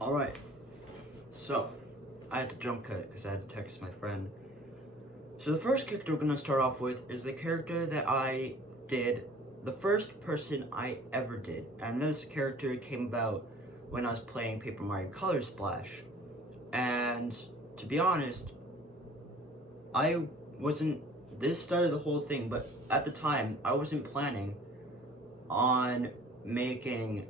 Alright, so I had to jump cut because I had to text my friend. So the first character we're going to start off with is the character that I did, the first person I ever did. And this character came about when I was playing Paper Mario Color Splash. And to be honest, this started the whole thing, but at the time I wasn't planning on making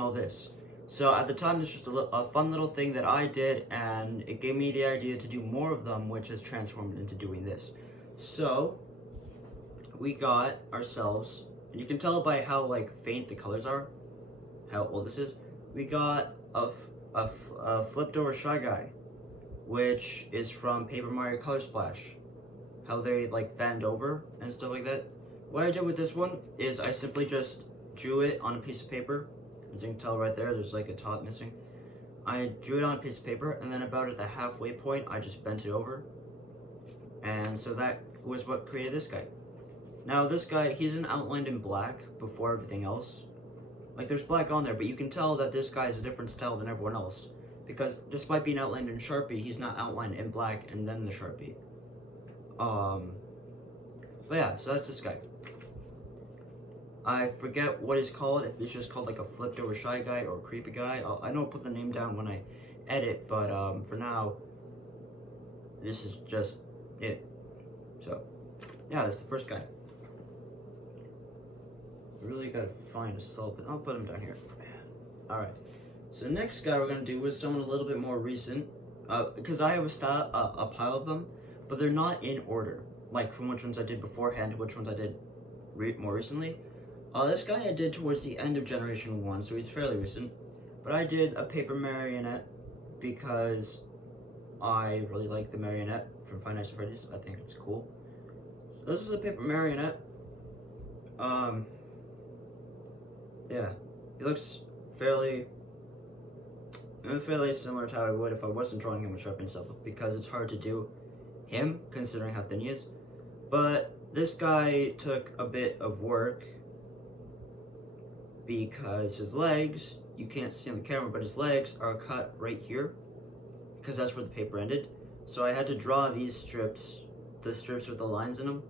all this. So at the time, this was just a fun little thing that I did, and it gave me the idea to do more of them, which has transformed into doing this. So we got ourselves, and you can tell by how faint the colors are, how old this is. We got a flipped over Shy Guy, which is from Paper Mario Color Splash. How they bend over and stuff like that. What I did with this one is I simply just drew it on a piece of paper. As you can tell right there, there's a top missing. I drew it on a piece of paper, and then about at the halfway point, I just bent it over. And so that was what created this guy. Now this guy, he's outlined in black before everything else. There's black on there, but you can tell that this guy is a different style than everyone else. Because despite being outlined in Sharpie, he's not outlined in black and then the Sharpie. But yeah, so that's this guy. I forget what it's called, if it's just called a flipped over Shy Guy or creepy guy. I know I'll put the name down when I edit, but for now, this is just it. So, yeah, that's the first guy. Really gotta find a solid, I'll put him down here. Alright, so the next guy we're gonna do is someone a little bit more recent, because I have a pile of them, but they're not in order, from which ones I did beforehand to which ones I did more recently. This guy I did towards the end of Generation 1, so he's fairly recent. But I did a paper marionette because I really like the marionette from Five Nights at Freddy's. I think it's cool. So this is a paper marionette. Yeah, he looks fairly similar to how I would if I wasn't drawing him with Sharpie and stuff, because it's hard to do him considering how thin he is. But this guy took a bit of work, because his legs, you can't see on the camera, but his legs are cut right here, because that's where the paper ended. So I had to draw these strips, the strips with the lines in them,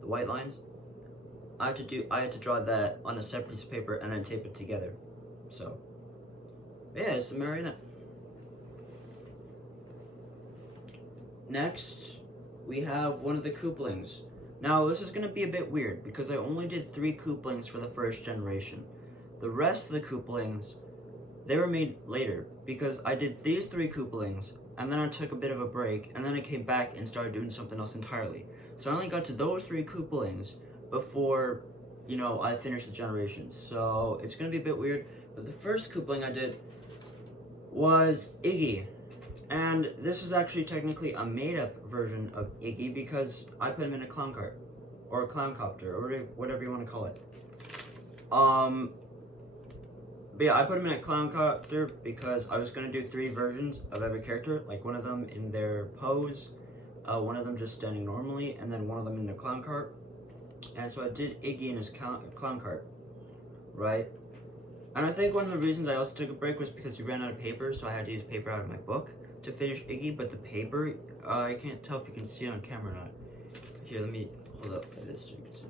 the white lines. I had to draw that on a separate piece of paper and then tape it together. So, yeah, it's the marionette. Next, we have one of the Kooplings. Now, this is going to be a bit weird, because I only did 3 Kooplings for the first generation. The rest of the Kooplings, they were made later, because I did these 3 Kooplings, and then I took a bit of a break, and then I came back and started doing something else entirely. So I only got to those 3 Kooplings before, I finished the generation. So it's going to be a bit weird, but the first Koopling I did was Iggy. And this is actually technically a made-up version of Iggy, because I put him in a clown cart, or a clown copter, or whatever you want to call it. But yeah, I put him in a clown copter because I was going to do 3 versions of every character, one of them in their pose, one of them just standing normally, and then one of them in the clown cart. And so I did Iggy in his clown cart, right? And I think one of the reasons I also took a break was because we ran out of paper, so I had to use paper out of my book to finish Iggy. But the paper, I can't tell if you can see it on camera or not. Here, let me hold up like this so you can see.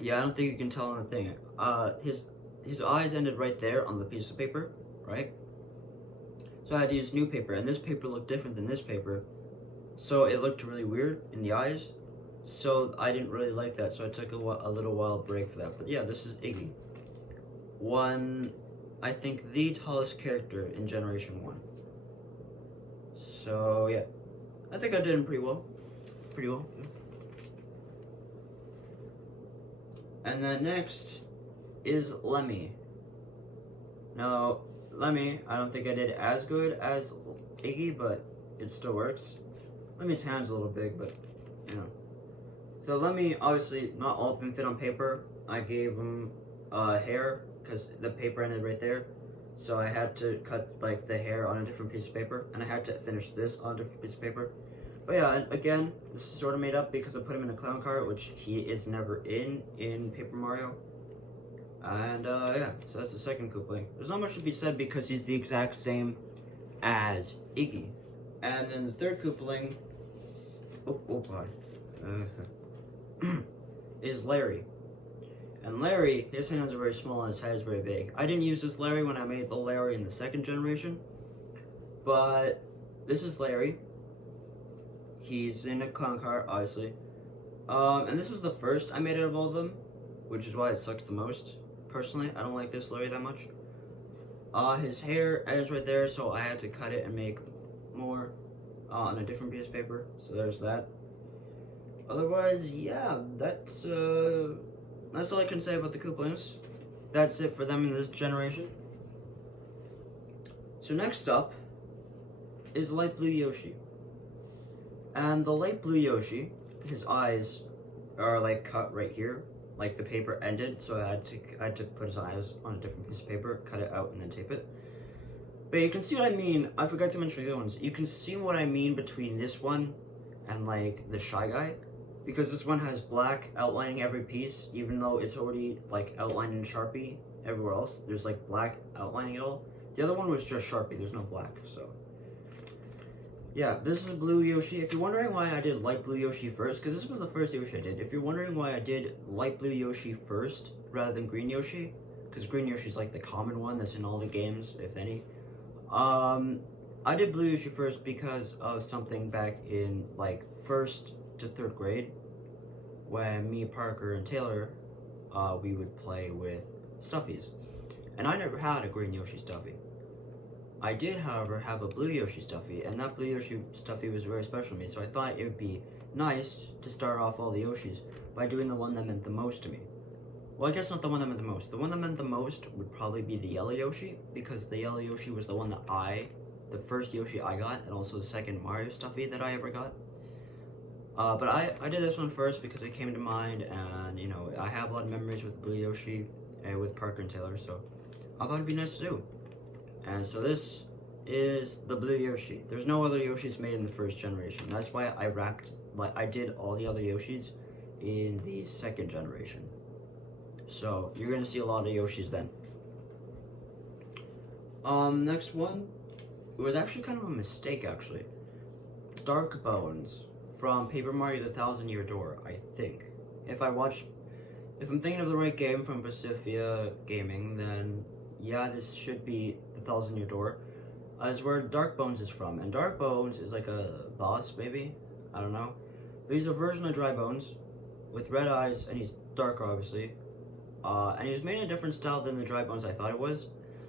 Yeah, I don't think you can tell on the thing. His eyes ended right there on the piece of paper, right? So I had to use new paper, and this paper looked different than this paper, so it looked really weird in the eyes. So I didn't really like that, so I took a little while break for that. But yeah, this is Iggy. I think the tallest character in Generation 1. So yeah, I think I did him pretty well. And then next is Lemmy. Now, Lemmy, I don't think I did as good as Iggy, but it still works. Lemmy's hand's a little big, but, So Lemmy, obviously, not all of him fit on paper. I gave him hair, because the paper ended right there. So I had to cut, the hair on a different piece of paper, and I had to finish this on a different piece of paper. But yeah, again, this is sort of made up because I put him in a clown cart, which he is never in Paper Mario. And yeah, so that's the second Koopling. There's not much to be said because he's the exact same as Iggy. And then the third Koopling, oh god, is Larry. And Larry, his hands are very small and his head is very big. I didn't use this Larry when I made the Larry in the second generation, but this is Larry. He's in a clown car, obviously. And this was the first I made out of all of them, which is why it sucks the most. Personally, I don't like this Larry that much. His hair ends right there, so I had to cut it and make more on a different piece of paper. So there's that. Otherwise, yeah, that's all I can say about the Kooplings. That's it for them in this generation. So next up is Light Blue Yoshi. And the Light Blue Yoshi, his eyes are like cut right here, like the paper ended, so I had to put his eyes on a different piece of paper, cut it out, and then tape it. But you can see what I mean. I forgot to mention the other ones. You can see what I mean between this one and like the Shy Guy, because this one has black outlining every piece, even though it's already like outlined in Sharpie everywhere else. There's like black outlining it all. The other one was just Sharpie. There's no black, so. Yeah, this is Blue Yoshi. If you're wondering why I did Light Blue Yoshi first, because this was the first Yoshi I did. If you're wondering why I did Light Blue Yoshi first rather than Green Yoshi, because Green Yoshi is like the common one that's in all the games, if any. I did Blue Yoshi first because of something back in like 1st to 3rd grade, when me, Parker, and Taylor, we would play with stuffies. And I never had a Green Yoshi stuffy. I did, however, have a Blue Yoshi stuffy, and that Blue Yoshi stuffy was very special to me, so I thought it would be nice to start off all the Yoshis by doing the one that meant the most to me. Well, I guess not the one that meant the most. The one that meant the most would probably be the Yellow Yoshi, because the Yellow Yoshi was the one that the first Yoshi I got, and also the second Mario stuffy that I ever got. But I did this one first because it came to mind, and, you know, I have a lot of memories with Blue Yoshi and with Parker and Taylor, so I thought it'd be nice to do. And so this is the Blue Yoshi. There's no other Yoshis made in the 1st generation. That's why I did all the other Yoshis in the 2nd generation. So you're gonna see a lot of Yoshis then. Next one, it was actually kind of a mistake actually. Dark Bones from Paper Mario: The Thousand Year Door, I think. If I'm thinking of the right game from Pacifica Gaming, then yeah, this should be The Thousand Year Door. Is where Dark Bones is from, and Dark Bones is like a boss, maybe? I don't know. But he's a version of Dry Bones, with red eyes, and he's darker, obviously. And he was made in a different style than the Dry Bones I thought it was.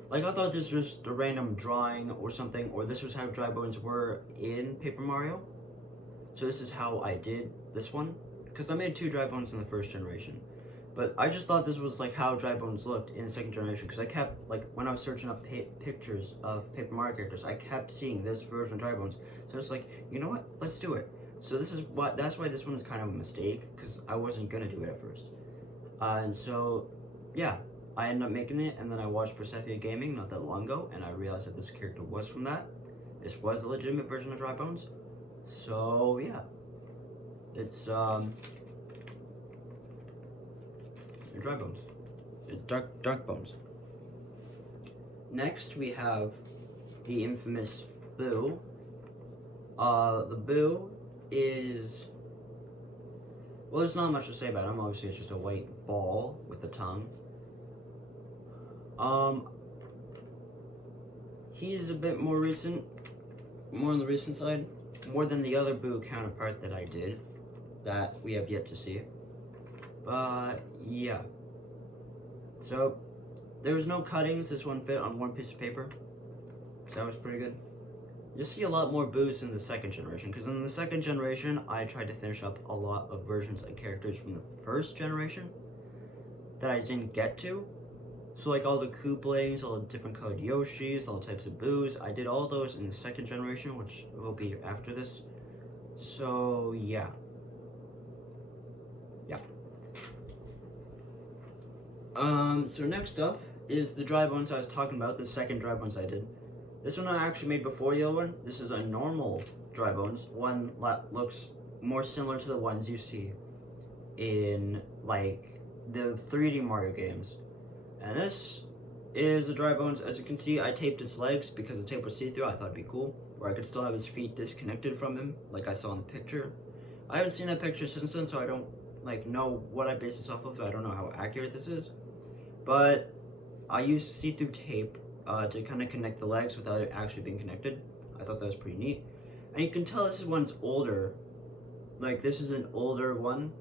Like, I thought this was just a random drawing or something, or this was how Dry Bones were in Paper Mario. So this is how I did this one, because I made 2 Dry Bones in the 1st generation. But I just thought this was like how Dry Bones looked in the 2nd generation, because I kept, like, when I was searching up pictures of Paper Mario characters, I kept seeing this version of Dry Bones. So it's like, you know what? Let's do it. So that's why this one is kind of a mistake, because I wasn't gonna do it at first. And so, yeah, I ended up making it, and then I watched Pacifica Gaming not that long ago, and I realized that this character was from that. This was a legitimate version of Dry Bones. So yeah, it's Dry Bones. Dark Bones. Next, we have the infamous Boo. The Boo is... well, there's not much to say about him. Obviously, it's just a white ball with a tongue. He's a bit more recent. More on the recent side. More than the other Boo counterpart that I did. That we have yet to see. But yeah, so there was no cuttings. This one fit on one piece of paper, so that was pretty good. You'll see a lot more Boos in the 2nd generation, because in the 2nd generation I tried to finish up a lot of versions of characters from the 1st generation that I didn't get to. So like all the Kooplings, all the different colored Yoshis, all types of Boos, I did all those in the 2nd generation, which will be after this. So yeah. So next up is the Dry Bones I was talking about, the 2nd Dry Bones I did. This one I actually made before the other one. This is a normal Dry Bones, one that looks more similar to the ones you see in, like, the 3D Mario games. And this is the dry bones. As you can see, I taped its legs because the tape was see-through. I thought it'd be cool, where I could still have his feet disconnected from him, like I saw in the picture. I haven't seen that picture since then, so I don't know what I base this off of. I don't know how accurate this is, but I used see-through tape to kind of connect the legs without it actually being connected. I thought that was pretty neat. And you can tell this one's older. Like, this is an older one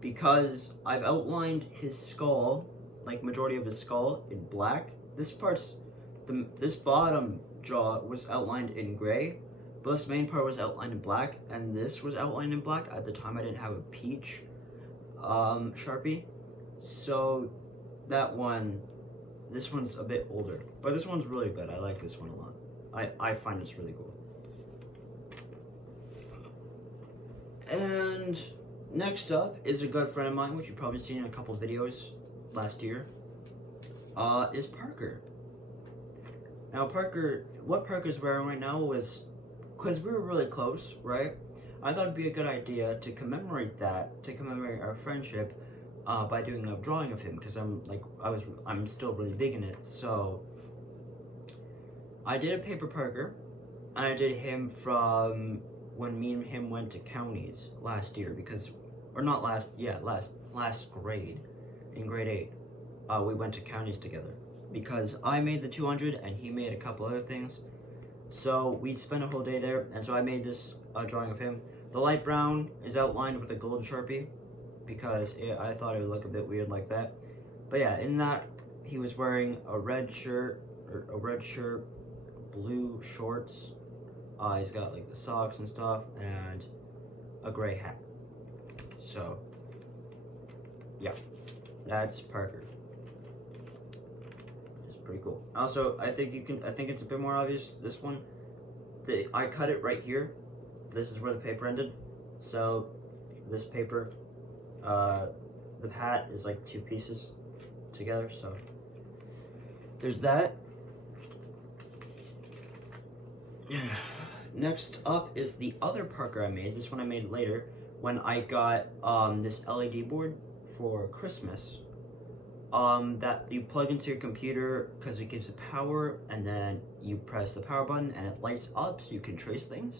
because I've outlined his skull, like majority of his skull, in black. This bottom jaw was outlined in gray, but this main part was outlined in black, and this was outlined in black. At the time, I didn't have a peach Sharpie, so this one's a bit older, but this one's really good. I like this one a lot. I find this really cool. And next up is a good friend of mine, which you've probably seen in a couple videos last year, is Parker. Now what Parker's wearing right now was, because we were really close, right? I thought it'd be a good idea to commemorate our friendship, by doing a drawing of him, because I'm still really big in it. So I did a paper Parker, and I did him from when me and him went to counties last year, last grade, in grade 8, we went to counties together, because I made the 200 and he made a couple other things, so we spent a whole day there. And so I made this drawing of him. The light brown is outlined with a gold Sharpie, because I thought it would look a bit weird like that. But yeah, in that, he was wearing a red shirt, blue shorts. He's got like the socks and stuff, and a gray hat. So yeah, that's Parker. It's pretty cool. Also, I think it's a bit more obvious, this one. I cut it right here. This is where the paper ended. So this paper, the hat is like 2 pieces together, so there's that. Next up is the other Parker I made. This one I made later when I got this LED board for Christmas, that you plug into your computer because it gives it power, and then you press the power button and it lights up so you can trace things.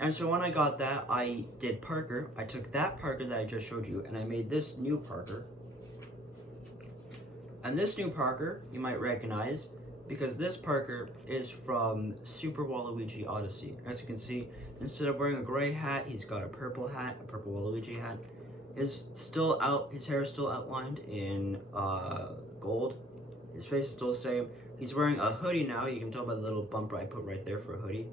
And so when I got that, I did Parker. I took that Parker that I just showed you, and I made this new Parker. And this new Parker you might recognize, because this Parker is from Super Waluigi Odyssey. As you can see, instead of wearing a gray hat, he's got a purple hat, a purple Waluigi hat. His hair is still outlined in gold. His face is still the same. He's wearing a hoodie now. You can tell by the little bumper I put right there for a hoodie,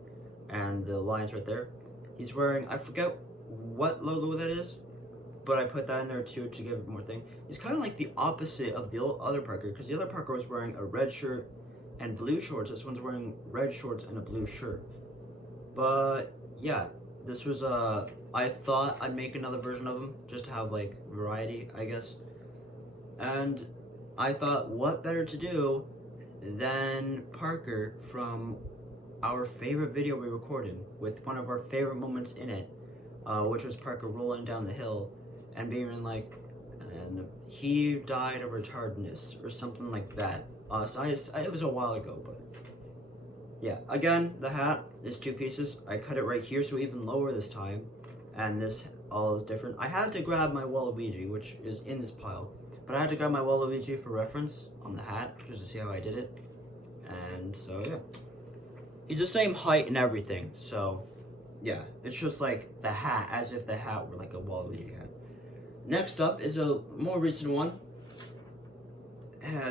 and the lines right there. He's wearing, I forget what logo that is, but I put that in there too to give it more thing. He's kind of like the opposite of the other Parker, because the other Parker was wearing a red shirt and blue shorts. This one's wearing red shorts and a blue shirt. But yeah, this was I thought I'd make another version of him just to have like variety, I guess. And I thought, what better to do than Parker from our favorite video we recorded, with one of our favorite moments in it, which was Parker rolling down the hill and being like, and he died of retardedness or something like that. So it was a while ago, but yeah. Again, the hat is 2 pieces. I cut it right here, so even lower this time, and this all is different. I had to grab my Waluigi, which is in this pile, but I had to grab my Waluigi for reference on the hat, just to see how I did it. And so yeah, he's the same height and everything, so yeah, it's just like the hat, as if the hat were like a Waluigi hat. Next up is a more recent one.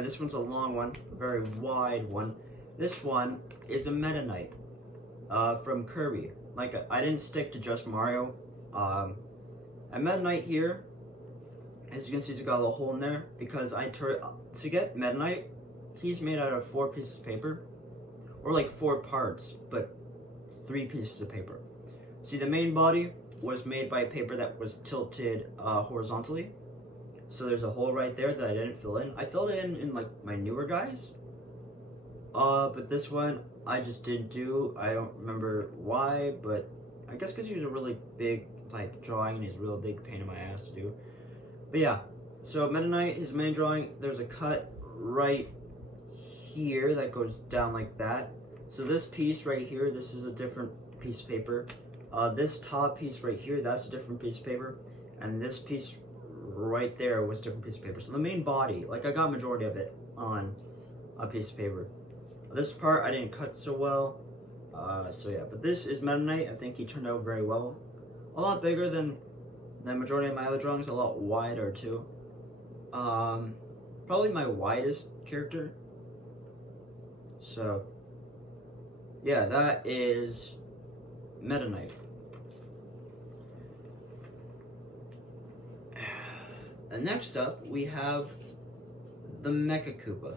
This one's a long one, a very wide one. This one is a Meta Knight from Kirby. Like, I didn't stick to just Mario. A Meta Knight here, as you can see, he's got a little hole in there, because to get Meta Knight, he's made out of 4 pieces of paper, or like 4 parts, but 3 pieces of paper. See, the main body was made by paper that was tilted horizontally. So there's a hole right there that I didn't fill in. I filled it in like my newer guys. But this one I just didn't do. I don't remember why, but I guess because he was a really big like drawing and he's a real big pain in my ass to do. But yeah, so Meta Knight, his main drawing, there's a cut right here that goes down like that. So this piece right here, this is a different piece of paper. This top piece right here, that's a different piece of paper. And this piece right there was a different piece of paper. So the main body, like I got majority of it on a piece of paper. This part I didn't cut so well. So yeah, but this is Meta Knight. I think he turned out very well. A lot bigger than the majority of my other drawings, a lot wider too. Probably my widest character. So yeah, that is Meta Knight. And next up, we have the Mecha Koopa.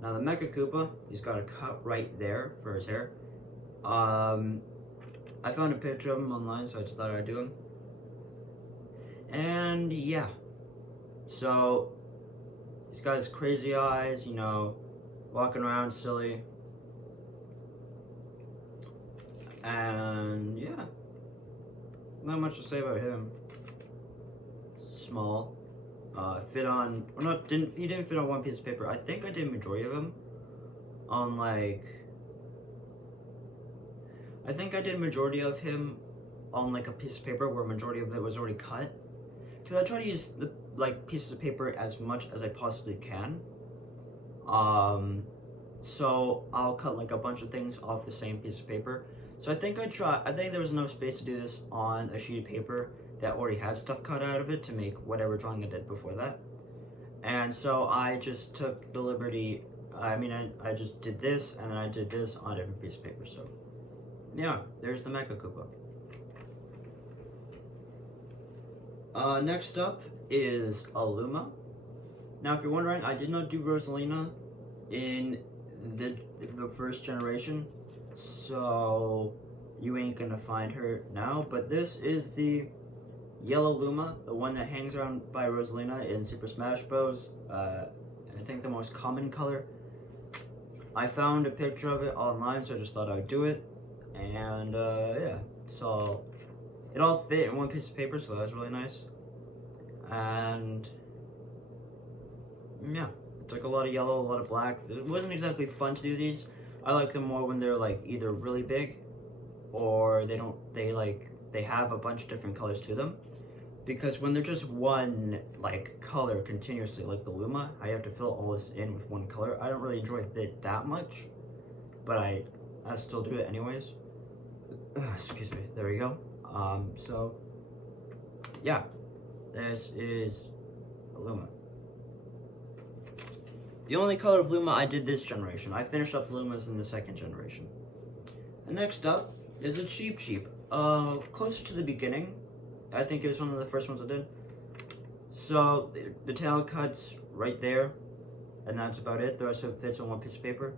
Now the Mecha Koopa, he's got a cut right there for his hair. I found a picture of him online, so I just thought I'd do him. And yeah, so he's got his crazy eyes, you know, walking around silly. And yeah, not much to say about him. Small, fit on, or not, he didn't fit on one piece of paper. I think I did majority of him on like, I think I did majority of him on like a piece of paper where majority of it was already cut. Because I try to use the like pieces of paper as much as I possibly can. So I'll cut like a bunch of things off the same piece of paper. So I think there was enough space to do this on a sheet of paper that already had stuff cut out of it to make whatever drawing I did before that. And so I just took the liberty, I just did this and then I did this on a different piece of paper. So yeah, there's the Mecha Koopa. Next up is Aluma. Now if you're wondering, I did not do Rosalina in the first generation, so you ain't gonna find her now, but this is the Yellow Luma, the one that hangs around by Rosalina in Super Smash Bros. I think the most common color. I found a picture of it online, so I just thought I'd do it. And yeah, so it all fit in one piece of paper, so that was really nice. And yeah, it's like a lot of yellow, a lot of black. It wasn't exactly fun to do these. I like them more when they're like either really big or they have a bunch of different colors to them. Because when they're just one like color continuously, like the Luma, I have to fill all this in with one color. I don't really enjoy it that much, but I still do it anyways. Excuse me. There we go. So yeah, this is Luma. The only color of Luma I did this generation. I finished up Lumas in the second generation. And next up is a Cheep Cheep. Closer to the beginning. I think it was one of the first ones I did. So the tail cuts right there, and that's about it. The rest of it fits on one piece of paper.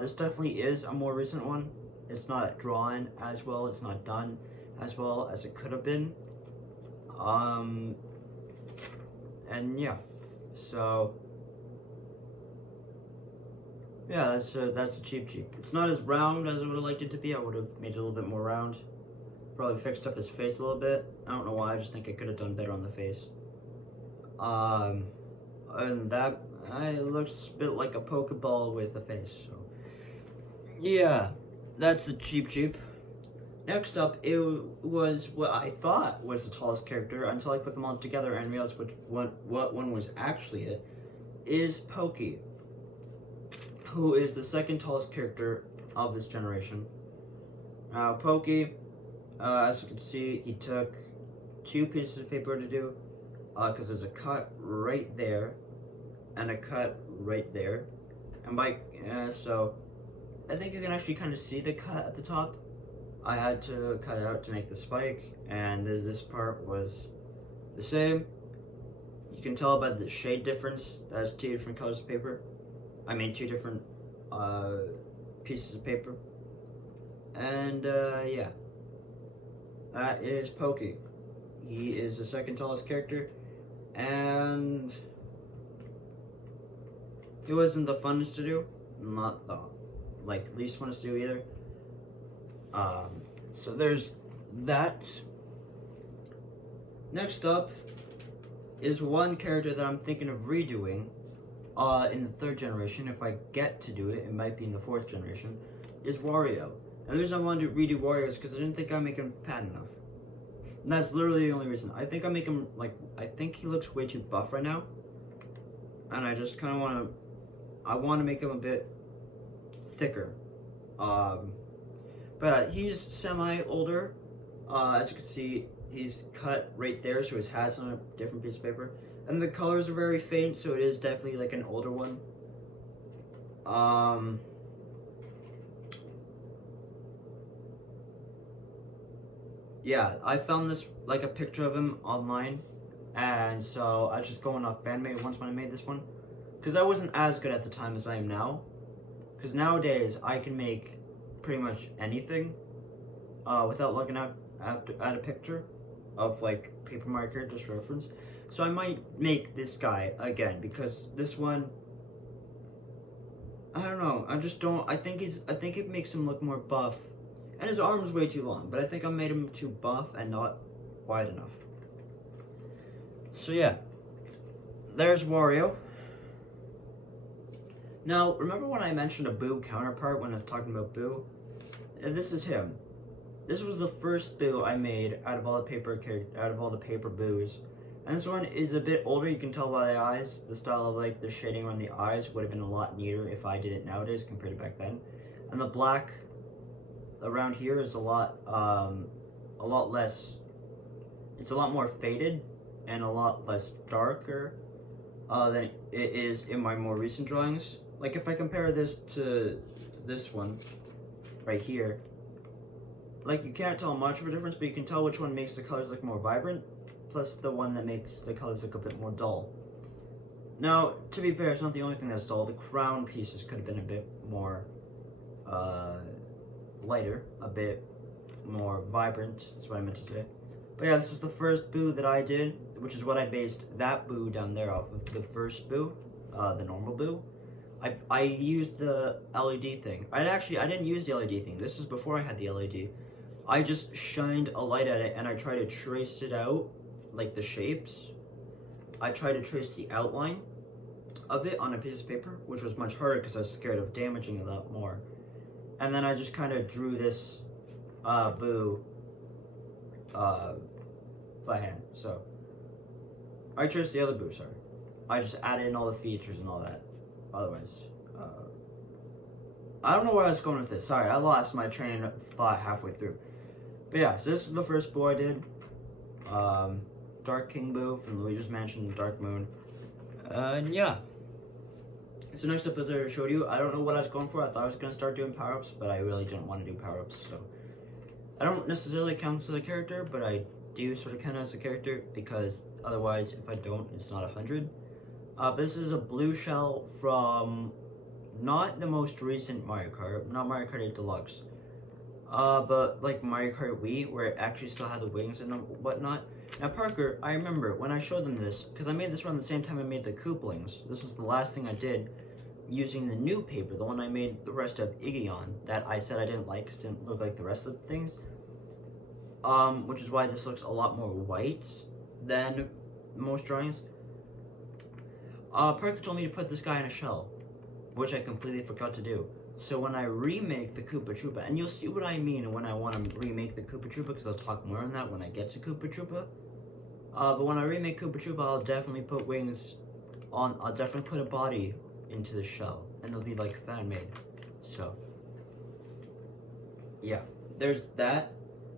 This definitely is a more recent one. It's not drawn as well. It's not done as well as it could have been. And yeah, so yeah, that's a Cheep Cheep. It's not as round as I would have liked it to be. I would have made it a little bit more round. Probably fixed up his face a little bit. I don't know why, I just think I could have done better on the face. Other than that, it looks a bit like a Pokeball with a face, so yeah, that's the Cheep Cheep. Next up, it was what I thought was the tallest character until I put them all together and realized what one was actually it, is Pokey, who is the second tallest character of this generation. Now, Pokey, as you can see, he took 2 pieces of paper to do, because there's a cut right there, and a cut right there, and so I think you can actually kind of see the cut at the top. I had to cut it out to make the spike, and this part was the same. You can tell by the shade difference. That's 2 different colors of paper. 2 different pieces of paper. And yeah, that is Pokey. He is the second tallest character, and he wasn't the funnest to do, not the least funnest to do either. So there's that. Next up is one character that I'm thinking of redoing in the 3rd generation. If I get to do it, it might be in the 4th generation, is Wario. And the reason I wanted to redo Wario is because I didn't think I'd make him fat enough. And that's literally the only reason. I think I make him, like, I think he looks way too buff right now. And I just kind of want to make him a bit thicker. But he's semi-older. As you can see, he's cut right there, so his hat's on a different piece of paper. And the colors are very faint, so it is definitely like an older one. Yeah, I found this, like, a picture of him online, and so I was just going off fan-made ones when I made this one, because I wasn't as good at the time as I am now, because nowadays I can make pretty much anything without looking at a picture of, like, paper marker, just for reference. So I might make this guy again, because this one, I don't know, I think it makes him look more buff. And his arm is way too long, but I think I made him too buff and not wide enough. So yeah, there's Wario. Now, remember when I mentioned a Boo counterpart when I was talking about Boo? This is him. This was the first Boo I made out of all the paper Boos. And this one is a bit older, you can tell by the eyes. The style of, like, the shading around the eyes would have been a lot neater if I did it nowadays compared to back then. And the black around here is a lot less, it's a lot more faded and a lot less darker than it is in my more recent drawings. Like, if I compare this to this one right here, like, you can't tell much of a difference, but you can tell which one makes the colors look more vibrant, plus the one that makes the colors look a bit more dull. Now, to be fair, it's not the only thing that's dull. The crown pieces could have been a bit more lighter, a bit more vibrant, that's what I meant to say. But yeah, this was the first Boo that I did, which is what I based that Boo down there off of. The first Boo, the normal Boo. I used the LED thing. I didn't use the LED thing. This was before I had the LED. I just shined a light at it and I tried to trace it out, like the shapes. I tried to trace the outline of it on a piece of paper, which was much harder because I was scared of damaging it a lot more. And then I just kind of drew this Boo by hand. So I traced the other Boo, sorry. I just added in all the features and all that. Otherwise, I don't know where I was going with this. Sorry, I lost my train of thought halfway through. But yeah, so this is the first Boo I did. Dark King Boo from Luigi's Mansion, Dark Moon. And yeah. So next up, as I showed you, I don't know what I was going for. I thought I was going to start doing power-ups, but I really didn't want to do power-ups, so. I don't necessarily count as a character, but I do sort of count as a character, because otherwise, if I don't, it's not 100. But this is a blue shell from not the most recent Mario Kart, not Mario Kart 8 Deluxe, but like Mario Kart Wii, where it actually still had the wings and whatnot. Now Parker, I remember when I showed them this, because I made this around the same time I made the Kooplings. This was the last thing I did using the new paper, the one I made the rest of Iggy on, that I said I didn't like because it didn't look like the rest of the things. Which is why this looks a lot more white than most drawings. Parker told me to put this guy in a shell, which I completely forgot to do. So when I remake the Koopa Troopa, and you'll see what I mean when I want to remake the Koopa Troopa, because I'll talk more on that when I get to Koopa Troopa. But when I remake Koopa Troopa, I'll definitely put wings on, I'll definitely put a body into the shell, and it'll be like fan-made. So, yeah, there's that.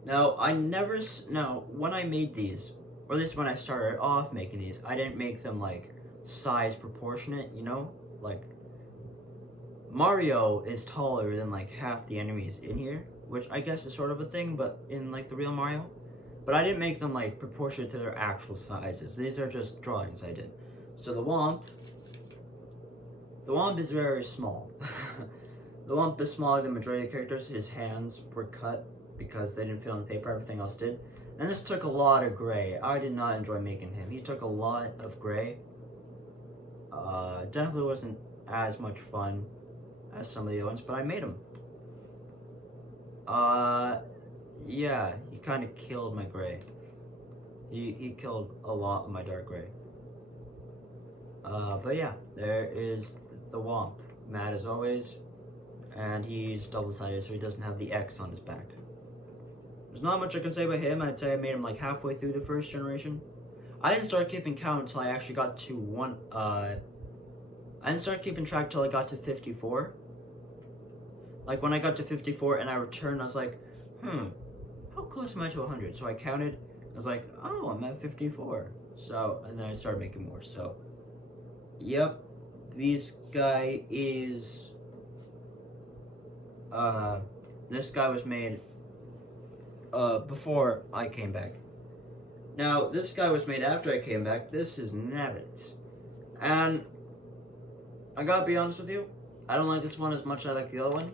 Now, when I made these, or at least when I started off making these, I didn't make them like size proportionate, you know? Like, Mario is taller than like half the enemies in here, which I guess is sort of a thing, but in like the real Mario. But I didn't make them like proportionate to their actual sizes. These are just drawings I did. So the Womp is very small. The Womp is smaller than the majority of characters. His hands were cut because they didn't fit on the paper, everything else did. And this took a lot of gray. I did not enjoy making him. He took a lot of gray. Definitely wasn't as much fun as some of the other ones, but I made him. Yeah, he kind of killed my gray. He killed a lot of my dark gray. But yeah, there is the Womp. Mad as always, and he's double-sided, so he doesn't have the X on his back. There's not much I can say about him. I'd say I made him like halfway through the first generation. I didn't start keeping count until I actually got to I didn't start keeping track till I got to 54. Like when I got to 54 and I returned, I was like, how close am I to 100? So I counted. I was like, oh, I'm at 54. So, and then I started making more. So, yep, this guy is. This guy was made before I came back. Now, this guy was made after I came back. This is Nabbit. And I gotta be honest with you, I don't like this one as much as I like the other one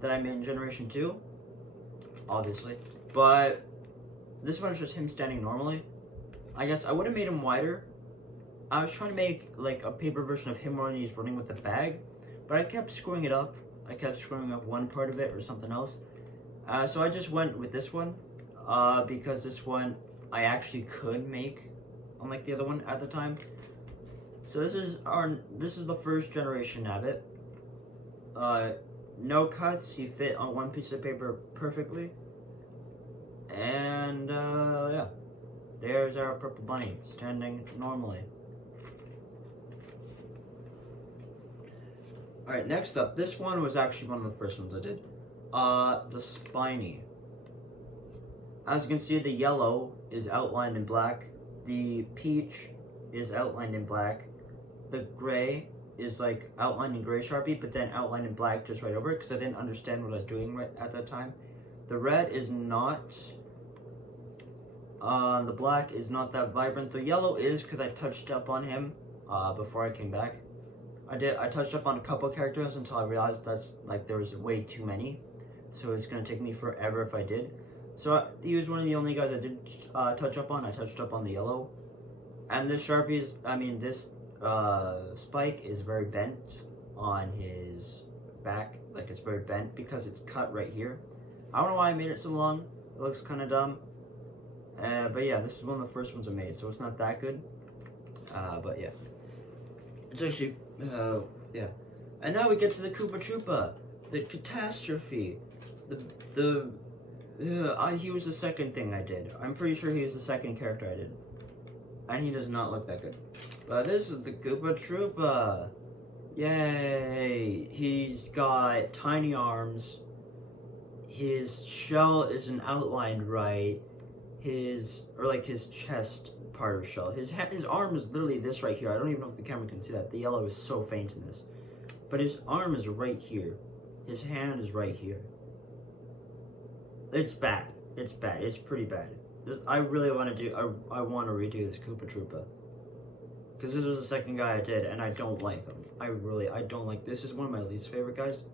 that I made in Generation 2, obviously. But this one is just him standing normally. I guess I would have made him wider. I was trying to make like a paper version of him when he's running with the bag, but I kept screwing it up. I kept screwing up one part of it or something else. So I just went with this one because this one I actually could make, unlike the other one at the time. So this is the first generation Nabbit. No cuts. He fit on one piece of paper perfectly. And yeah, there's our purple bunny standing normally. Alright, next up, this one was actually one of the first ones I did. The Spiny. As you can see, the yellow is outlined in black. The peach is outlined in black. The gray is like outlined in gray Sharpie, but then outlined in black just right over it because I didn't understand what I was doing right at that time. The red is not. The black is not that vibrant. The yellow is because I touched up on him before I came back. I touched up on a couple characters until I realized that's like there was way too many, so it's gonna take me forever if I did. So he was one of the only guys I did touch up on. I touched up on the yellow, and this Sharpie is, this spike is very bent on his back. Like it's very bent because it's cut right here. I don't know why I made it so long. It looks kind of dumb. But yeah, this is one of the first ones I made, so it's not that good. But yeah, it's actually yeah. And now we get to the Koopa Troopa, the Catastrophe. He was the second thing I did. I'm pretty sure he was the second character I did, and he does not look that good. But this is the Koopa Troopa. Yay! He's got tiny arms. His shell isn't outlined right. His chest part of his shell. His arm is literally this right here. I don't even know if the camera can see that. The yellow is so faint in this. But his arm is right here. His hand is right here. It's bad. It's bad. It's pretty bad. I really want to do. I want to redo this Koopa Troopa. Because this was the second guy I did, and I don't like him. I don't like. This is one of my least favorite guys.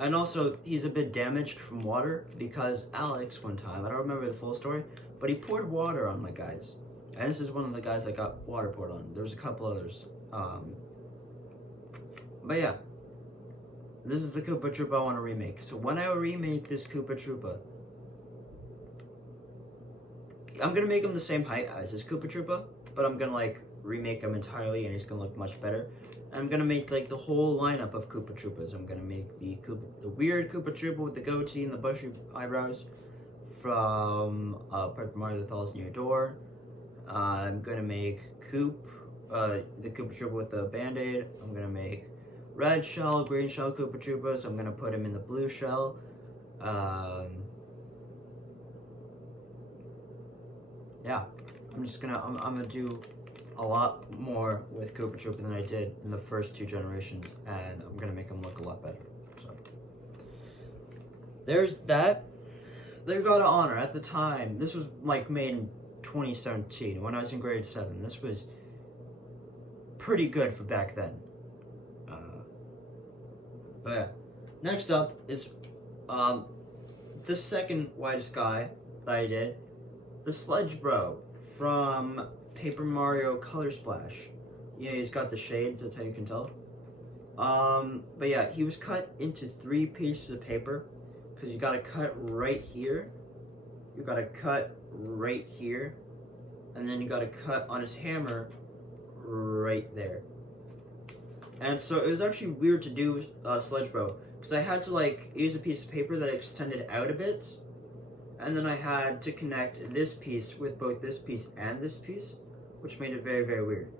And also, he's a bit damaged from water because Alex, one time, I don't remember the full story, but he poured water on my guys. And this is one of the guys that got water poured on. There's a couple others. But yeah, this is the Koopa Troopa I want to remake. So when I remake this Koopa Troopa, I'm going to make him the same height as this Koopa Troopa, but I'm going to like remake him entirely and he's going to look much better. I'm gonna make like the whole lineup of Koopa Troopas. I'm gonna make the weird Koopa Troopa with the goatee and the bushy eyebrows from Paper Mario: The Thousand Year Door. I'm gonna make the Koopa Troopa with the Band-Aid. I'm gonna make red shell, green shell Koopa Troopas. I'm gonna put him in the blue shell. Yeah, I'm gonna do a lot more with Koopa Troopa than I did in the first two generations, and I'm gonna make them look a lot better. So there's that. They got an honor at the time. This was like made in 2017 when I was in grade 7. This was pretty good for back then. But yeah. Next up is the second widest guy that I did, the Sledge Bro from Paper Mario Color Splash. Yeah, he's got the shades, that's how you can tell. But yeah, he was cut into 3 pieces of paper, because you gotta cut right here, you gotta cut right here, and then you gotta cut on his hammer right there. And so it was actually weird to do Sledge Bro, because I had to like use a piece of paper that extended out a bit, and then I had to connect this piece with both this piece and this piece, which made it very, very weird.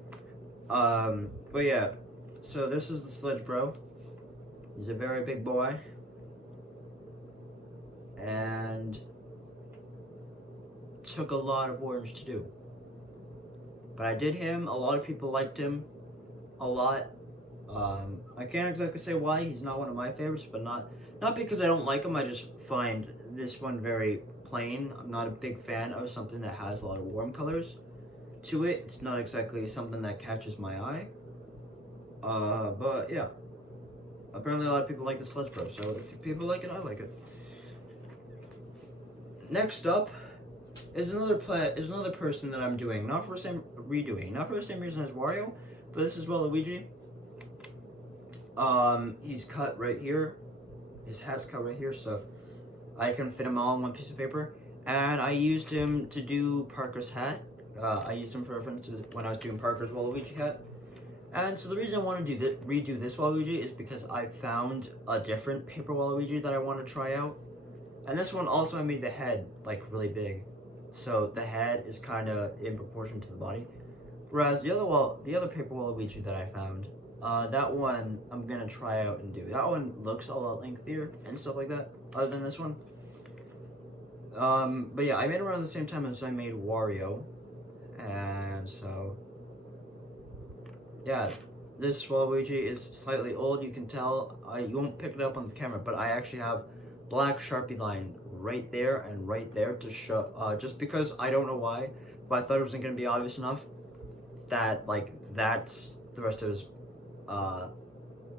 But yeah, so this is the Sledge Bro. He's a very big boy, and took a lot of orange to do. But I did him. A lot of people liked him a lot. I can't exactly say why. He's not one of my favorites, but not because I don't like him. I just find this one very plain. I'm not a big fan of something that has a lot of warm colors to it. It's not exactly something that catches my eye. But yeah. Apparently a lot of people like the Sledge Bro, so if people like it, I like it. Next up is another person that I'm doing, not for the same reason as Wario, but this is Waluigi. He's cut right here. His hat's cut right here, so I can fit him all on one piece of paper. And I used him to do Parker's hat. I used him for reference when I was doing Parker's Waluigi hat. And so the reason I want to redo this Waluigi is because I found a different paper Waluigi that I want to try out. And this one also, I made the head like really big, so the head is kind of in proportion to the body. Whereas the other paper Waluigi that I found, that one I'm gonna try out and do. That one looks a lot lengthier and stuff like that, other than this one. But yeah, I made it around the same time as I made Wario, and so yeah, this Waluigi is slightly old. You can tell. You won't pick it up on the camera, but I actually have black Sharpie line right there and right there to show. Just because I don't know why, but I thought it wasn't gonna be obvious enough that like that's the rest of his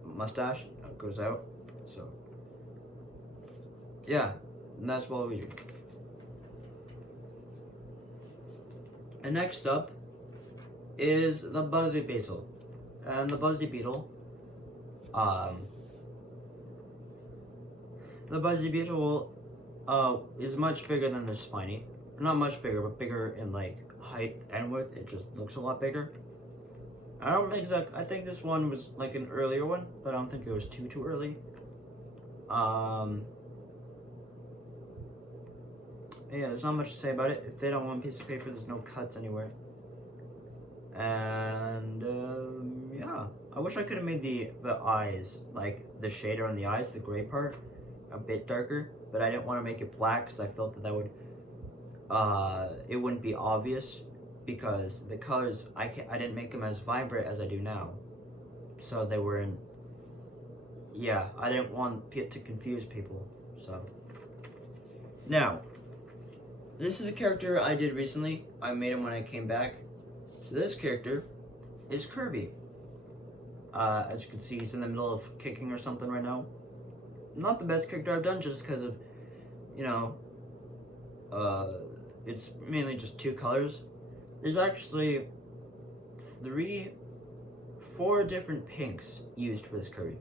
mustache goes out. So yeah, and that's Waluigi. And next up is the Buzzy Beetle. And the Buzzy Beetle, is much bigger than the Spiny. Not much bigger, but bigger in like height and width. It just looks a lot bigger. I think this one was like an earlier one, but I don't think it was too early. Yeah, there's not much to say about it. It fit on one piece of paper. There's no cuts anywhere. And yeah, I wish I could have made the eyes, like the shader on the eyes, the gray part, a bit darker, but I didn't want to make it black because I felt that would it wouldn't be obvious, because the colors I didn't make them as vibrant as I do now, so they were in. Yeah, I didn't want it to confuse people. So now, this is a character I did recently. I made him when I came back. So this character is Kirby. As you can see, he's in the middle of kicking or something right now. Not the best character I've done, just because of, you know, it's mainly just two colors. There's actually 4 different pinks used for this Kirby.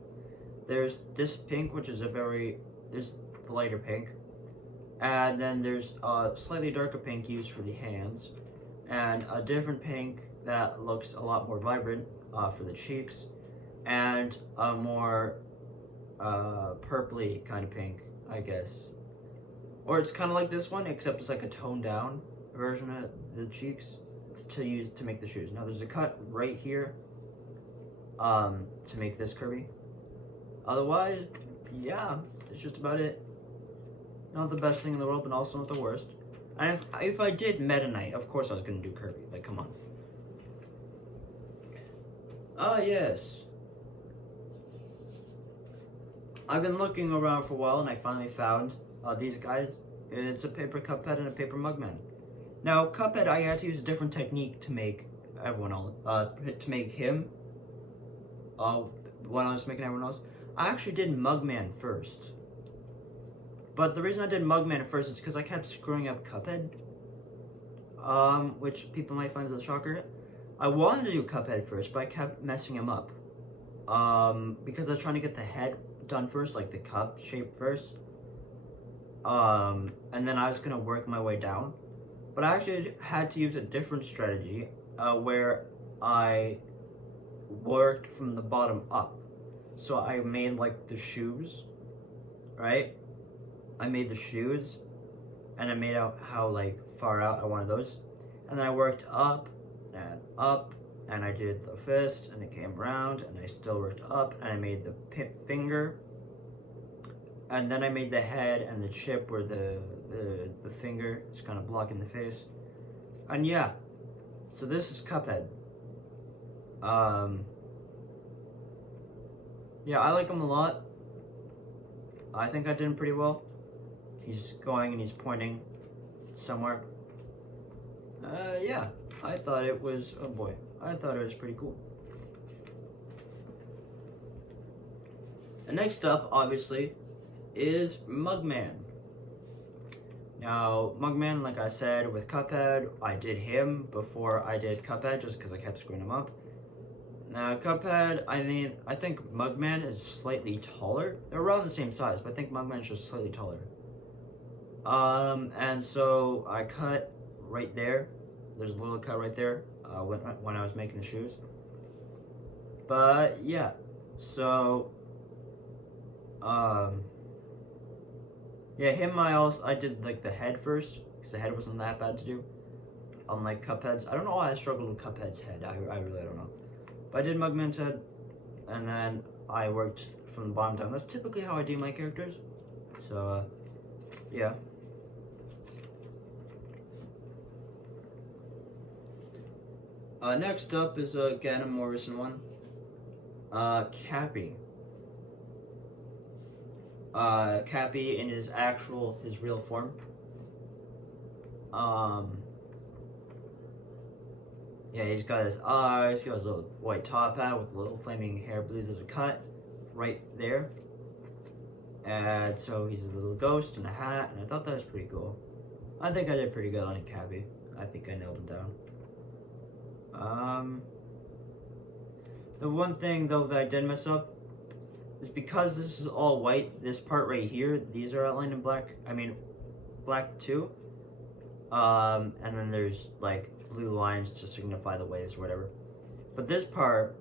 There's this pink, which is there's the lighter pink. And then there's a slightly darker pink used for the hands. And a different pink that looks a lot more vibrant for the cheeks, and a more purpley kind of pink, I guess. Or it's kind of like this one, except it's like a toned down version of the cheeks to use to make the shoes. Now there's a cut right here to make this Kirby. Otherwise, yeah, it's just about it. Not the best thing in the world, but also not the worst. And if I did Meta Knight, of course I was going to do Kirby. Like, come on. Ah, yes. I've been looking around for a while, and I finally found these guys. It's a paper Cuphead and a paper Mugman. Now, Cuphead, I had to use a different technique to make everyone else. To make him. When I was making everyone else, I actually did Mugman first. But the reason I did Mugman first is because I kept screwing up Cuphead, which people might find as a shocker. I wanted to do Cuphead first, but I kept messing him up, because I was trying to get the head done first, like the cup shape first, and then I was going to work my way down. But I actually had to use a different strategy, where I worked from the bottom up. So I made like the shoes, right? I made the shoes, and I made out how like far out I wanted those. And then I worked up, and I did the fist, and it came around, and I still worked up, and I made the finger, and then I made the head and the chip where the finger is kind of blocking the face. And yeah, so this is Cuphead. Yeah, I like him a lot. I think I did him pretty well. He's going and he's pointing somewhere. Yeah, I thought it was, oh boy, I thought it was pretty cool. And next up, obviously, is Mugman. Now, Mugman, like I said, with Cuphead, I did him before I did Cuphead, just because I kept screwing him up. Now, Cuphead, I think Mugman is slightly taller. They're around the same size, but I think Mugman is just slightly taller. And so I cut right there. There's a little cut right there when I was making the shoes. But yeah, so yeah, him I did like the head first because the head wasn't that bad to do. Unlike Cuphead's, I don't know why I struggled with Cuphead's head. I really don't know. But I did Mugman's head, and then I worked from the bottom down. That's typically how I do my characters. So yeah. Next up is again a more recent one. Cappy. Cappy in his real form. Yeah, he's got his eyes, he got his little white top hat with a little flaming hair blue. There's a cut right there. And so he's a little ghost in a hat, and I thought that was pretty cool. I think I did pretty good on Cappy. I think I nailed him down. The one thing though that I did mess up is because this is all white, this part right here, these are outlined in black. I mean, black too. And then there's like blue lines to signify the waves or whatever. But this part,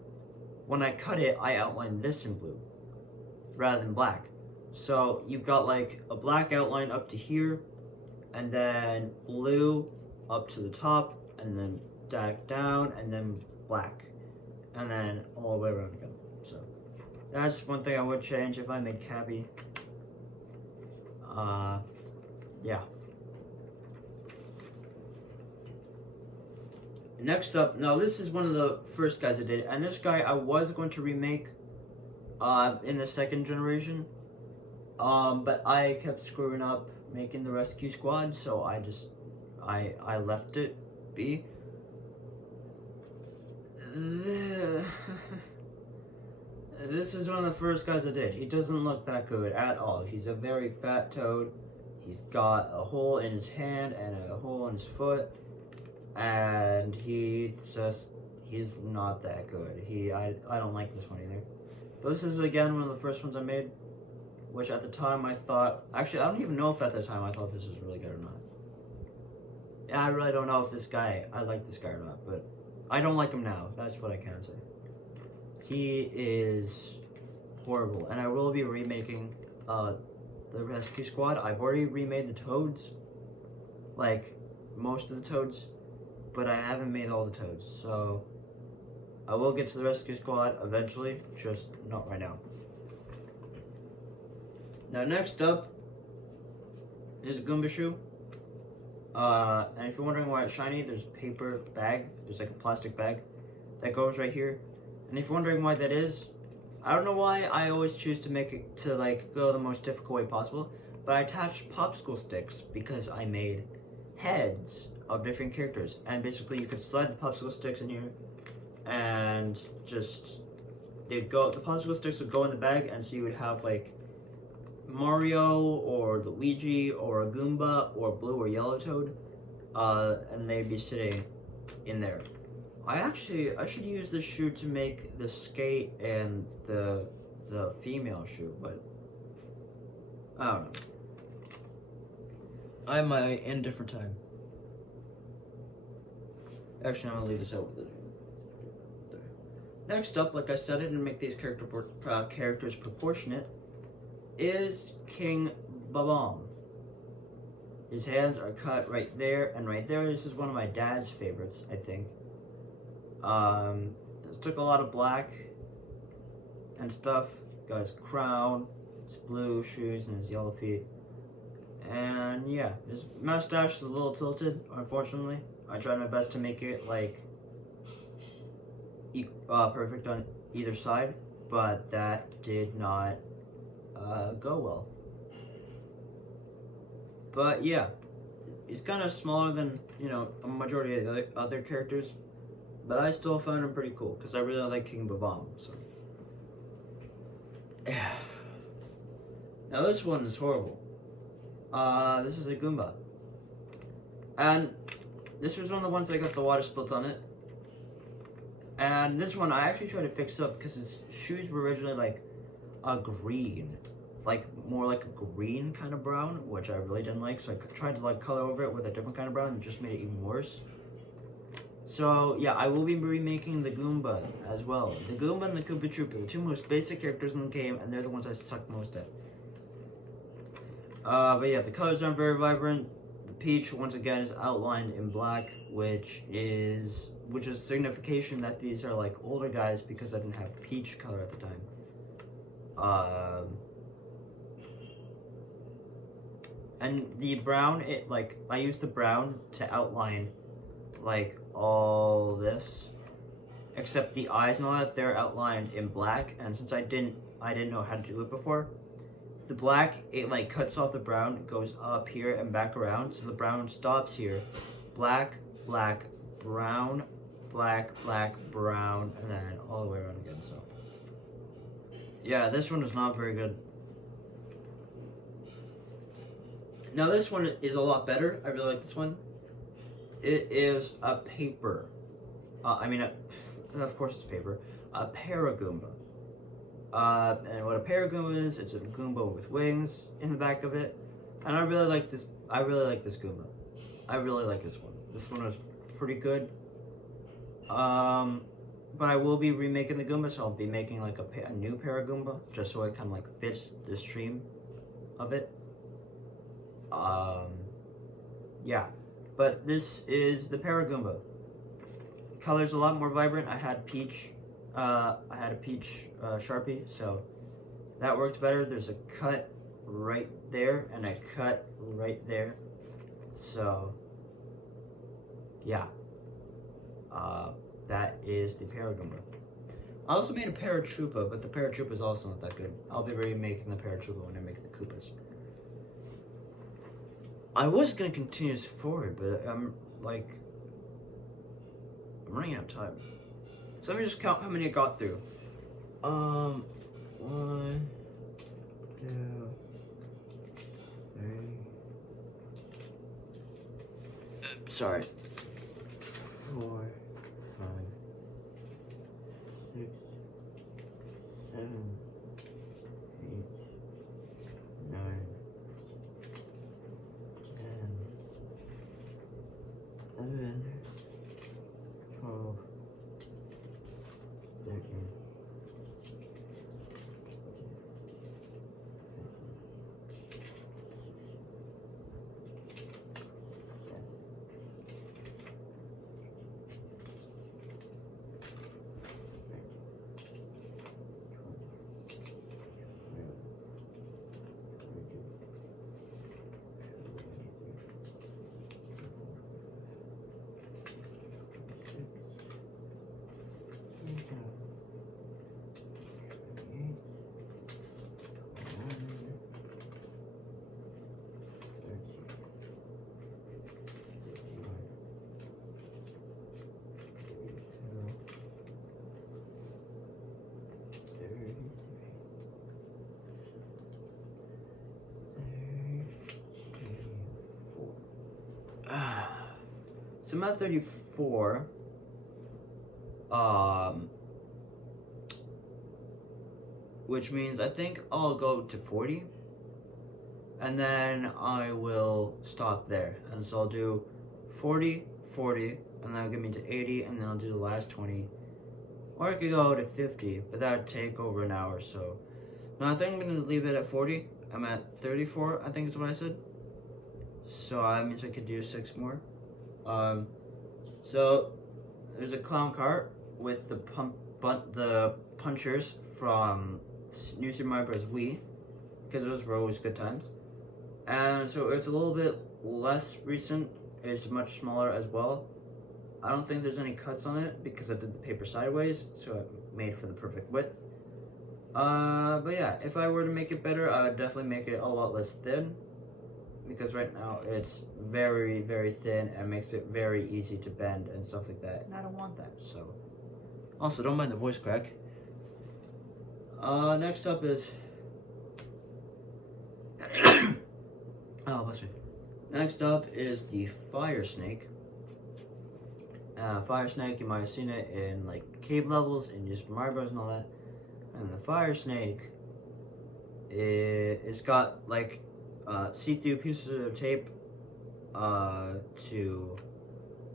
when I cut it, I outlined this in blue rather than black. So you've got like a black outline up to here, and then blue up to the top, and then back down, and then black, and then all the way around again. So that's one thing I would change if I made Cappy. Yeah. Next up, now this is one of the first guys I did, and this guy I was going to remake in the second generation, but I kept screwing up making the rescue squad, so I left it be. This is one of the first guys I did. He doesn't look that good at all. He's a very fat toad. He's got a hole in his hand and a hole in his foot, and he's not that good. I don't like this one either. This is again one of the first ones I made, which at the time I thought, actually I don't even know if at the time I thought this was really good or not. I really don't know if I like this guy or not, but I don't like him now. That's what I can say. He is horrible, and I will be remaking the rescue squad. I've already remade the toads, like most of the toads, but I haven't made all the toads. So I will get to the rescue squad eventually, just not right now. Now next up is Goomba Shoe. And if you're wondering why it's shiny, there's a paper bag. There's like a plastic bag that goes right here. And if you're wondering why that is, I don't know why I always choose to make it to like go the most difficult way possible, but I attached popsicle sticks because I made heads of different characters. And basically you could slide the popsicle sticks in here and just, the popsicle sticks would go in the bag, and so you would have like Mario or Luigi or a Goomba or blue or yellow toad, and they'd be sitting in there. I should use this shoe to make the skate and the female shoe, but I don't know. I might in a different time. Actually, I'm gonna leave this out with it. Next up, like I said, I didn't make these characters proportionate, is King Babam. His hands are cut right there and right there. This is one of my dad's favorites, I think. This took a lot of black and stuff. Got his crown, his blue shoes, and his yellow feet. And yeah, his mustache is a little tilted, unfortunately. I tried my best to make it like perfect on either side, but that did not go well. But yeah, he's kind of smaller than, you know, a majority of the other characters, but I still found him pretty cool because I really like King Babam. So yeah. Now this one is horrible. This is a Goomba, and this was one of the ones that got the water spilt on it. And this one I actually tried to fix up because his shoes were originally like a green, like more like a green kind of brown, which I really didn't like. So I tried to like color over it with a different kind of brown, and it just made it even worse. So yeah, I will be remaking the Goomba as well. The Goomba and the Koopa Troopa, the two most basic characters in the game, and they're the ones I suck most at. But yeah, the colors aren't very vibrant. The peach, once again, is outlined in black, which is signification that these are like older guys because I didn't have peach color at the time. And the brown, I used the brown to outline like all this, except the eyes and all that, they're outlined in black. And since I didn't know how to do it before, the black, it like cuts off the brown, it goes up here and back around, so the brown stops here. Black, black, brown, black, black, brown, and then all the way around again. So yeah, this one is not very good. Now this one is a lot better. I really like this one. It is a paper. Of course it's paper. A Paragoomba. And what a Paragoomba is, it's a Goomba with wings in the back of it. And I really like this. I really like this Goomba. I really like this one. This one was pretty good. But I will be remaking the Goomba, so I'll be making like a new Paragoomba, just so it kind of like fits the stream of it. Yeah. But this is the Paragoomba. Color's a lot more vibrant. I had a peach Sharpie, so that worked better. There's a cut right there and a cut right there. So yeah. That is the Paragoomba. I also made a Paratroopa, but the Paratroopa is also not that good. I'll be remaking the Paratroopa when I make the Koopas. I was gonna continue this forward, but I'm running out of time. So let me just count how many I got through. 1, 2, 3. Sorry. 4, 5, 6, 7, 8, 9, 10, 11, 12, 13, So I'm at 34. Which means I think I'll go to 40. And then I will stop there. And so I'll do 40, 40, and that'll get me to 80, and then I'll do the last 20. Or I could go to 50, but that would take over an hour, so. No, I think I'm gonna leave it at 40. I'm at 34, I think is what I said. So that means I could do 6 more. So there's a clown cart with the punchers from New Super Mario Bros. Wii, because those were always good times. And so it's a little bit less recent. It's much smaller as well. I don't think there's any cuts on it because I did the paper sideways, so it made for the perfect width. But yeah, if I were to make it better, I would definitely make it a lot less thin, because right now it's very, very thin and makes it very easy to bend and stuff like that, and I don't want that. So also, don't mind the voice crack. Next up is oh, bless me. Next up is the fire snake. Fire snake, you might have seen it in like cave levels in New Super Mario Bros. And all that. And the fire snake, it's got like see-through pieces of tape to,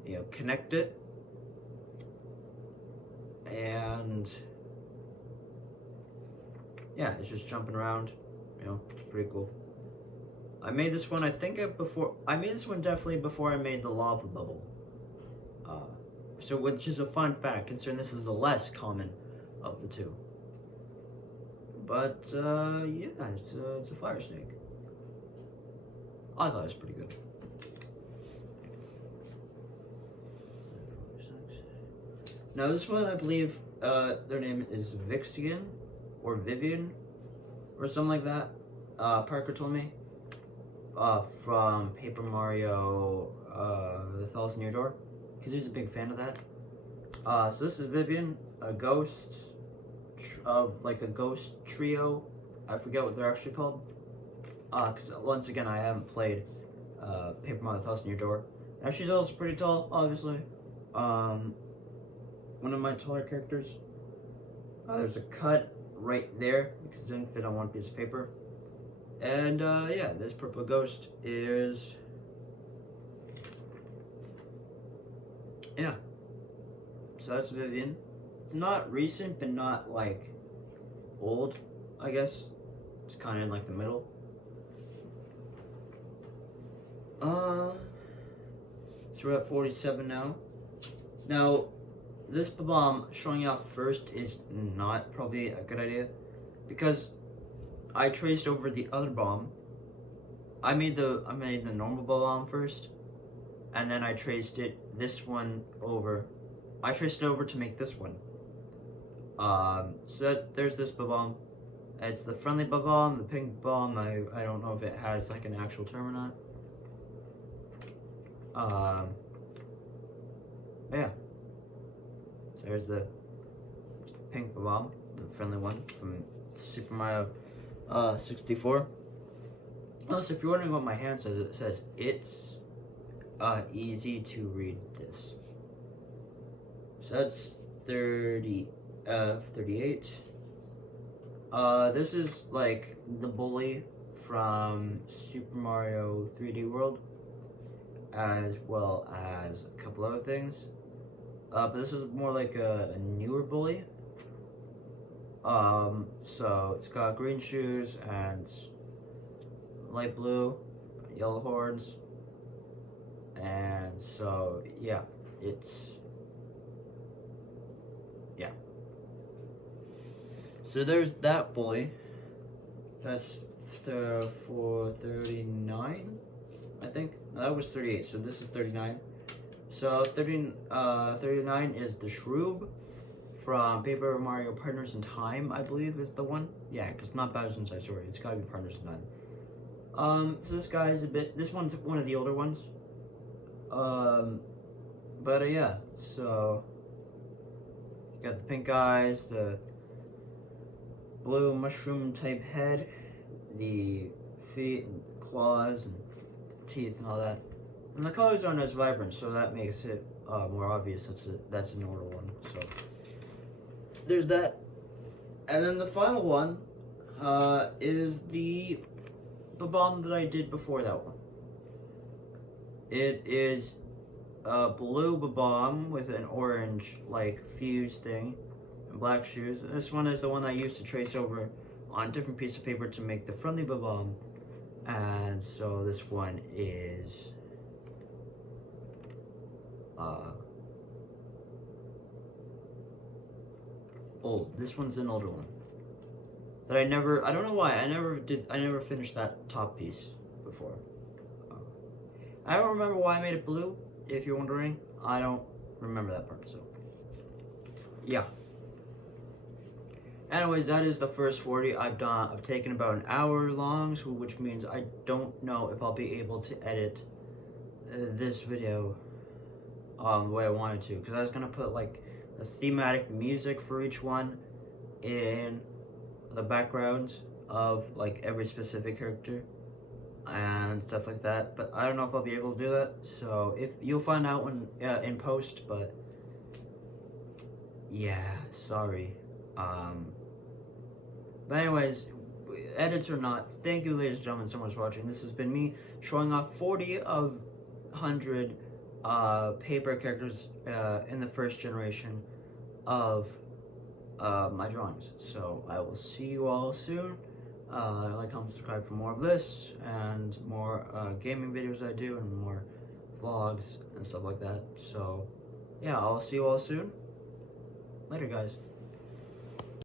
you know, connect it, and yeah, it's just jumping around. You know, it's pretty cool. I made this one, I think I made this one definitely before I made the lava bubble. So which is a fun fact, considering this is the less common of the two. But yeah, it's a fire snake. I thought it was pretty good. Now this one, I believe their name is Vixian or Vivian or something like that. Parker told me from Paper Mario The Thousand Year Door, because he's a big fan of that. So this is Vivian, a ghost of like a ghost trio. I forget what they're actually called. Because once again, I haven't played Paper Mario: The Thousand Year Door. Now she's also pretty tall, obviously. One of my taller characters. There's a cut right there because it didn't fit on one piece of paper. And yeah, this purple ghost is, yeah. So that's Vivian. Not recent, but not like old, I guess. It's kind of in like the middle. So we're at 47 now. Now, this bomb showing out first is not probably a good idea, because I traced over the other bomb. I made the normal bomb first, and then I traced this one over. I traced it over to make this one. So there's this bomb. It's the friendly bomb, the pink bomb. I don't know if it has like an actual term or not. Yeah. So there's the pink bomb, the friendly one from Super Mario 64. Also, if you're wondering what my hand says, it says it's easy to read this. So that's 38. This is like the bully from Super Mario 3D World, as well as a couple other things. But this is more like a newer bully. So it's got green shoes and light blue, yellow horns, and so yeah, yeah. So there's that bully. That's for 39, I think. No, that was 38, so this is 39. So 39 is the Shroob from Paper Mario Partners in Time, I believe is the one. Yeah, because not Bowser's Inside Story. It's gotta be Partners in Time. So this guy is this one's one of the older ones. But yeah, so you got the pink eyes, the blue mushroom type head, the feet and claws and teeth and all that. And the colors aren't as vibrant, so that makes it more obvious that's an older one. So there's that. And then the final one is the bomb that I did before that one. It is a blue bomb with an orange like fuse thing, black shoes. This one is the one I used to trace over on a different piece of paper to make the friendly bomb. And so this one is old. This one's an older one that I don't know why I never finished that top piece before. I don't remember why I made it blue, if you're wondering. I don't remember that part, so yeah. Anyways, that is the first 40 I've done. I've taken about an hour long, so which means I don't know if I'll be able to edit this video the way I wanted to, because I was gonna put like a thematic music for each one in the backgrounds of like every specific character and stuff like that, but I don't know if I'll be able to do that, so if you'll find out when in post. But yeah, sorry. But anyways, edits or not, thank you ladies and gentlemen so much for watching. This has been me showing off 40 of 100 paper characters in the first generation of my drawings. So I will see you all soon. Like, comment, subscribe for more of this and more gaming videos I do and more vlogs and stuff like that. So yeah, I'll see you all soon. Later, guys.